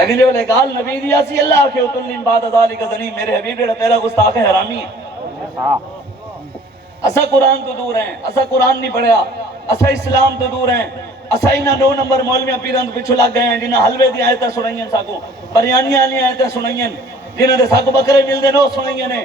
لیکن جو لگال نبی دیا سی اللہ کے اتلین بعد ذالک زنی، میرے حبیب جڑا تیرا گستاخ حرامی ہے۔ اسا قرآن تو دور ہیں، اسا قرآن نہیں پڑھیا، اسا اسلام تو دور ہیں، اسا ہی نہ 9 نمبر مولویاں پیران تو پچھو لگ گئے ہیں جنہاں حلوے دی آیتیں سنائیں ساکو، بریانیاں علی آیتیں سنائیں، جنہاں دے ساکو بکرے مل دے نو سنائیں نے،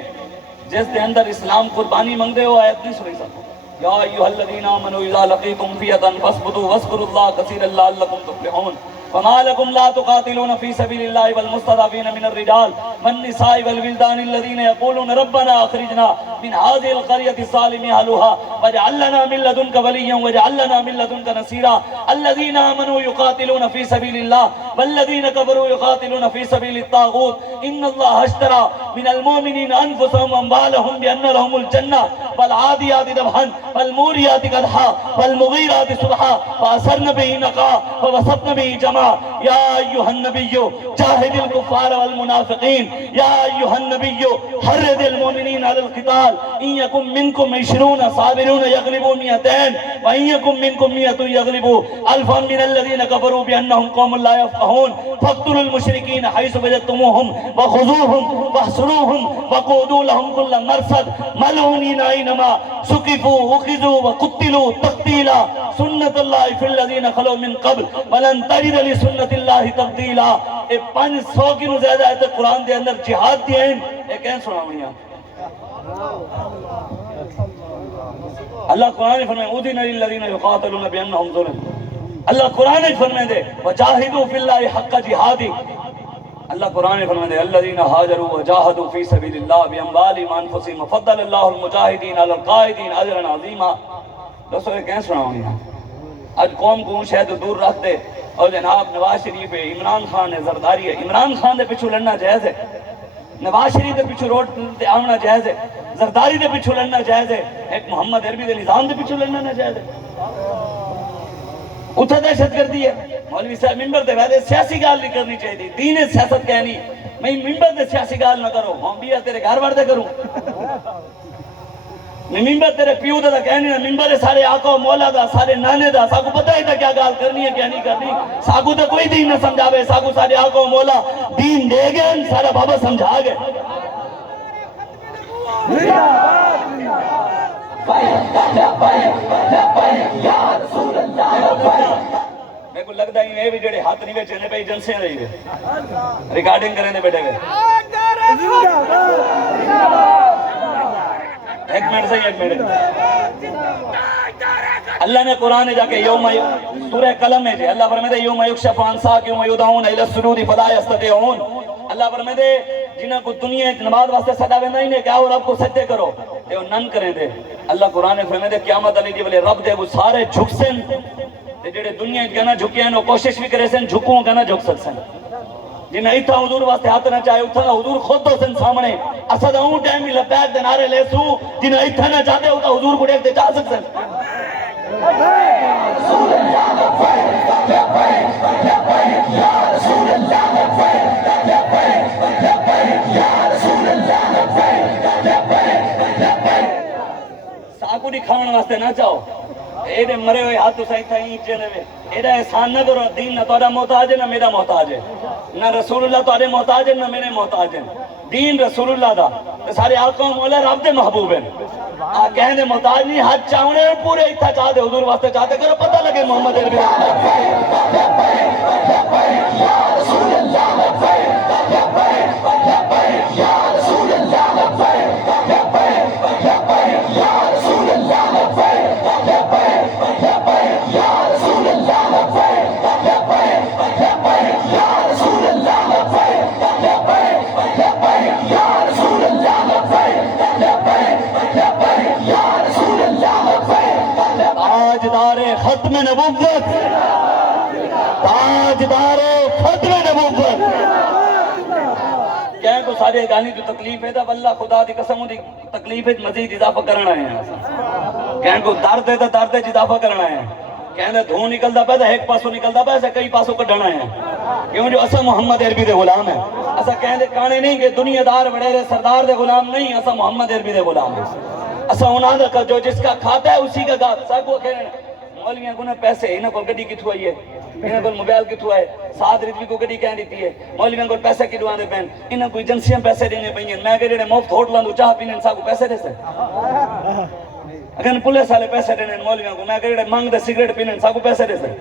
جس دے اندر اسلام قربانی منگ دے ہو آیت نہیں سنائی ساکو۔ یا ایوہ الذین آمنوا اذا لقیتم فئۃ فاثبتوا واذکروا اللہ کثیرا لعلکم تفلحون۔ وما لكم لا تقاتلون في سبيل الله والمستضعفين من الرجال والنساء والولدان الذين يقولون ربنا اخرجنا من هذه القرية الظالم اهلها واجعل لنا من لدنك وليا واجعل لنا من لدنك نصيرا الذين آمنوا يقاتلون في سبيل الله والذين كفروا يقاتلون في سبيل الطاغوت ان الله اشترى من المؤمنين انفسهم واموالهم بان لهم الجنة والعاديات ذبحا والموريات قدحا والمغيرات صبحا فأثرن به نقعا ووسطن به جمعا یا ایوہ النبی جاہد الکفار والمنافقین یا ایوہ النبی حرد المومنین علی القتال ان یکم منکم 20 صابرون یغلبوا 200 وان یکم منکم 100 یغلبوا الفا من الذین کفروا بانہم قوم لا یفقہون فاقتلوا المشرکین حیث وجدتموہم وخذوہم واحصروہم وقعدوا لهم كل مرصد ملعونین اینما ثقفوا اخذوا وقتلوا تقتیلا سنت اللہ فی الذین خلو من قبل ولن تجد سنت اللہ تبدیلا۔ اے 500 کی نو زیادہ آیت قرآن دے اندر جہاد دی ہیں، ایک این سنا منیا اللہ قرآن فرمائے اُذِنَ لِلَّذِينَ يُقَاتَلُونَ بِأَنَّهُمْ ظُلِمُوا۔ اللہ قرآن فرمائے دے وَجَاهِدُوا فِي اللَّهِ حَقَّ جِهَادِهِ۔ اللہ قرآن فرمائے دے الَّذِينَ هَاجَرُوا وَجَاهَدُوا فِي سَبِيلِ اللَّهِ بِأَمْوَالِهِمْ وَأَنفُسِهِمْ وَفَضَّلَ اللَّهُ الْمُجَاهِدِينَ عَلَى الْقَاعِدِينَ أَجْرًا عَظِيمًا۔ دوستو ایک این سنا منیا آج قوم کو شاید دور رکھ دے اور جناب نواز شریف ہے، عمران خان ہے، زرداری ہے، عمران خان دے پچھو لڑنا جائز ہے، نواز شریف دے پچھو روڈ تے آنا جائز ہے، زرداری دے پچھو لڑنا جائز ہے، ایک محمد عربی دے نظام دے پچھو لڑنا نہ جائز ہے۔ اتھا دہشت گردی ہے، مولوی صاحب ممبر دے ویسے سیاسی گال نہیں کرنی چاہیے، دین سیاست کہنی، میں ممبر دے سیاسی گال نہ کرو، ہم بھی تیرے گھر بڑھ دے کروں، میں ممبر تیرے پیو دا کہنی نا، ممبر سارے آقا و مولا دا، سارے نانے دا، ساکو پتہ ہی تھا کیا گال کرنی ہے کیا نہیں کرنی، ساکو تو کوئی دین نہ سمجھاوے، ساکو سارے آقا و مولا دین دے گئے، سارا بابا سمجھا گئے۔ میں کو لگتا ہی بھی جڑے ہاتھ نہیں بیچے نے پہ ایجنسیاں رہی گئے ریکارڈنگ کرنے بیٹھے گئے۔ ایک منٹ سے ایک منٹ اللہ نے قرآن جا کے یوم سورہ قلم میں جے اللہ فرمائے دے یوم یکشف عن ساق یوم یدعون الی السجود فلا یستطیعون۔ اللہ فرمائے دے جنہاں کو دنیا نماز واسطے صدا ویندا ہی نہیں کہ آؤ رب کو سجدے کرو تے وہ نن کریں دے۔ اللہ قرآن نے فرمائے دے قیامت علی دی ولے رب دے وہ سارے جھک سن تے جڑے دنیا کہنا جھکے ہیں وہ کوشش بھی کرے سن جھکوں کہنا جھک سکسن۔ جنہیں ایتھا حضور واسطے ہاتھ نہ چاہے اتھا حضور خود ہو سن سامنے اسد اون ٹائم بھی لبیک دنارے لے سو جنہیں ایتھا نہ چاہتے ہوتا حضور کو دیکھتے چاہ سکسن۔ ساکو نہیں کھاؤن واسطے نہ چاہو ایڈے مرے ہوئے ہاتھ اسے تھا ہی چلے ہوئے ایڈا احسان نہ کرو دین نہ توڑا محتاج ہے نہ میرا محتاج ہے نہ رسول اللہ توڑے محتاج ہے نہ میرے محتاج ہے دین رسول اللہ دا سارے آقا و مولا رب دے محبوب ہیں کہنے محتاج نہیں ہاتھ چاہنے پورے اتھا چاہتے حضور واسطے چاہتے کرو پتہ لگے محمد عربی ختم نبوت تاجدار ختم نبوت کہیں کو سارے گانی جو تکلیف ہے تھا واللہ خدا دی قسم دی تکلیف ہے مزید اضافہ کرنا ہے کہیں کو درد ہے تو درد اضافہ کرنا ہے کہیں دے دھون نکلتا پہ ایک پاسو نکلتا پہ کئی پاسوں کو ڈھنا ہے کیوں جو اسا محمد عربی دے غلام ہے اسا کہیں دے کانے نہیں کہ دنیا دار وڈیرے سردار دے غلام نہیں اسا محمد عربی دے غلام ہے اسا انہاں دا جو جس کا کھاتا ہے اسی کا گات سا کو کہنے مولویاں کو پیسے انہاں کو گڈی کتھوں آئی ہے انہاں کول موبائل کتھوں ہے 7 رضوی کو گڈی کہہ دیتی ہے مولویاں کول پیسے کڈواں دے پین انہاں کو ایجنسیاں پیسے دینے پئیں میں کہ جڑے مفت ہوٹلاں تو چاہ پینے سا کو پیسے دے سے اگر پولیس والے پیسے دینے مولویاں کو میں کہ جڑے منگ دے سگریٹ پینے سا کو پیسے دے سے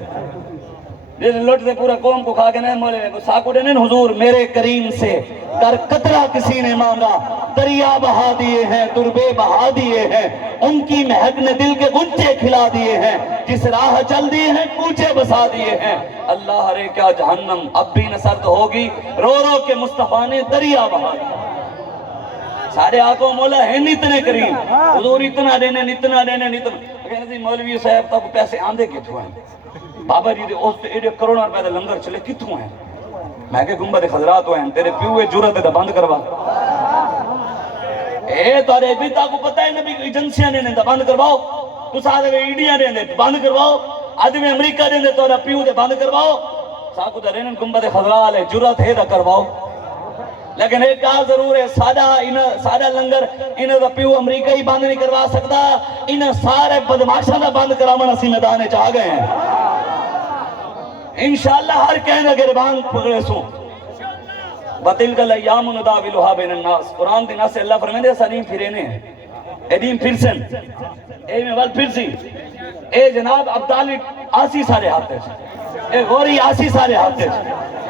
یہ لوٹ دے پورا قوم کو کھا کے نہیں مولویاں کو سا کو دینے حضور میرے کریم سے کر قطرہ کسی نے مانگا دریا بہا دیے ہیں تربے بہا دیے ہیں ان کی مہک نے دل کے گنچے کھلا دیے ہیں جس راہ چل دیے ہیں کوچے بسا دیے ہیں اللہ رے کیا جہنم اب بھی نہ سرد ہوگی رو رو کے مصطفیٰ نے دریا بہا دیا سارے آقا مولا ہیں اتنے کریم حضور اتنا دینے کہنے تھی مولوی صاحب تب پیسے آندھے کتھوں ہیں بابا جی دے اس تے ایڈے کروڑوں روپے دے لنگر چلے کتھوں ہیں میں کہ گنبد خضرات ہوئے ہیں تیرے پیوے جرت دے بند کروا اے تارے بھی تاکو پتہ ہے نبی ایجنسیاں نے بند کرواؤ تو ساتھ میں انڈیا نے بند کرواؤ آدمی امریکہ نے تورا پیو دے بند کرواؤ ساکو دا رینن گنبد خضرات لے جرت ہے دا کرواؤ لیکن ایک کہا ضرور ہے سادہ لنگر انہوں دا پیو امریکہ ہی بند نہیں کروا سکتا انہوں سارے بدماشاں دا بند کراونا اسی میدانے چاہ گئے ہیں انشاءاللہ ہر کہنا گربان پکڑے سوں بَتِلْكَ الْأَيَّامُ نُدَاوِلُهَا بَيْنَ النَّاسِ قرآن دن سے اللہ فرمائے دے سنیم پھرینے ہیں ایدیم پھرسن اے میں وال پھرسی اے جناب عبدالی آسی سارے ہاتھ ہے اے غوری آسی سارے ہاتھ ہے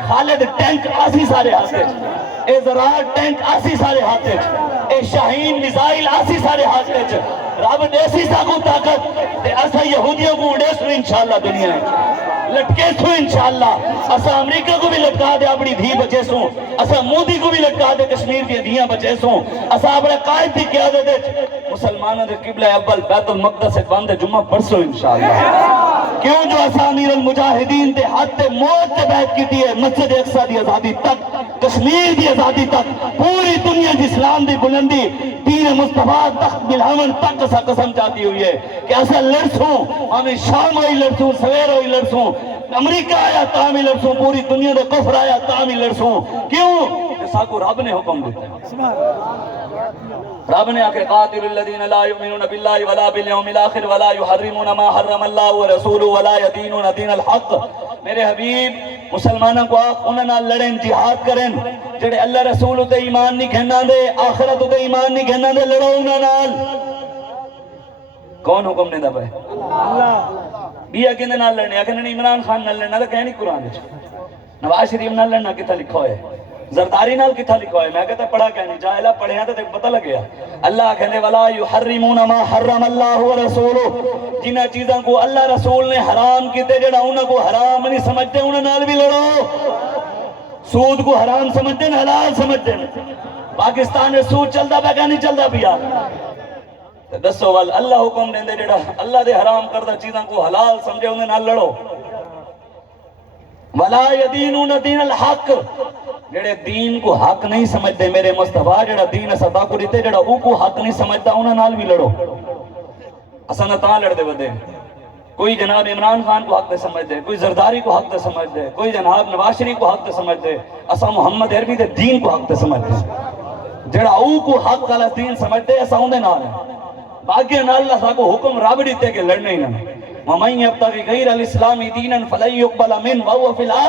خالد ٹینک آسی سارے ہاتھ ہے اے زرار ٹینک آسی سارے ہاتھ ہے اے شاہین میزائل آسی سارے ہاتھ ہے رب دیسی ساکو طاقت تے اسا یہودیوں کو اڑے سو انشاءاللہ دنیا ہے لٹکے سو انشاءاللہ اسا امریکہ کو بھی لٹکا دے اپنی دھی بچے سوں اسا مودی کو بھی لٹکا دے کشمیر کی دھیاں بچے سوں اسا اپنے قائد کی قیادت دے مسلمانوں دے قبلہ اول بیت المقدس سے بند جمعہ پرسو انشاءاللہ کیوں جو اسا امیر المجاہدین دے ہاتھ تے موت تے بیعت کی دیئے مسجد اقصی دی آزادی تک کشمیر دی آزادی تک پوری دنیا دی اسلام دی بلندی دین مصطفیٰ تخت بلہمن تک اسا قسم چاہتی ہوئی ہے کہ اسا لڑسوں ہمیں شام ہوئی لڑسوں سویر ہوئی لڑسوں امریکہ آیا تامی لڑسوں پوری دنیا دے کفر آیا تامی لڑسوں کیوں ایسا کو رب نے حکم دیتا رب نے آکے قاتل الذین لا یؤمنون باللہ ولا بالیوم الاخر ولا یحرمون ما حرم اللہ ورسولہ ولا یدینون دین الحق میرے حبیب مسلمانوں کو آپ انہوں نے لڑیں جہاد کریں جڑے اللہ رسول تے ایمان نہیں کہنا دے آخرت تے ایمان نہیں کہنا دے لڑو انہوں نال کون حکم نہیں دا پائے بیا کہنے نال لڑنے یا کہنے عمران خان نال لڑنا دا کہنی قرآن ہے نواز شریف نال لڑنا کتا لکھو ہے زرداری نال کتا لکھو ہے میں کہتا پڑھا کہنی جاہلہ پڑھے ہیں تو تک پتہ لگیا اللہ کہنے وَلَا يُحَرِّمُونَ مَا حَرَّمَ اللَّهُ وَرَسُولُهُ جنہ چیزاں کو اللہ رسول نے حرام کیتے جڑا انہوں کو حرام نہیں سمجھتے انہوں نال بھی لڑو سود کو حرام سمجھتے ہیں حلال سمجھتے ہیں پاکستان میں سود چلتا پہ کہ نہیں چلتا پیا دسو وال اللہ حکم دیں دے جڑا اللہ دے حرام کردہ چیزاں کو حلال سمجھے انہیں نال لڑو وَلَا يَدِينُونَ دِينَ الْحَقِّ جڑے دین کو حق نہیں سمجھتے میرے مصطفیٰ جڑا دین صدا کو دیتے جڑا او کو حق نہیں سمجھتا انہیں نال بھی لڑو اساں تاں لڑتے بدے کوئی جناب عمران خان کو حق دے سمجھتے کوئی زرداری کو حق دے سمجھتے کوئی جناب نواز شریف کو حق دے سمجھتے اساں محمد عربی دے دین کو حق دے سمجھتے جڑا او کو حق والا دین سمجھتے اساں اندے نال ہیں باقی نال اللہ کو حکم رب دیتے کہ لڑنے ہی نہ وَمَن يَبْتَغِ غَيْرَ الْإِسْلَامِ دِينًا فَلَن يُقْبَلَ مِنْهُ وَهُوَ فِي الْآخِرَةِ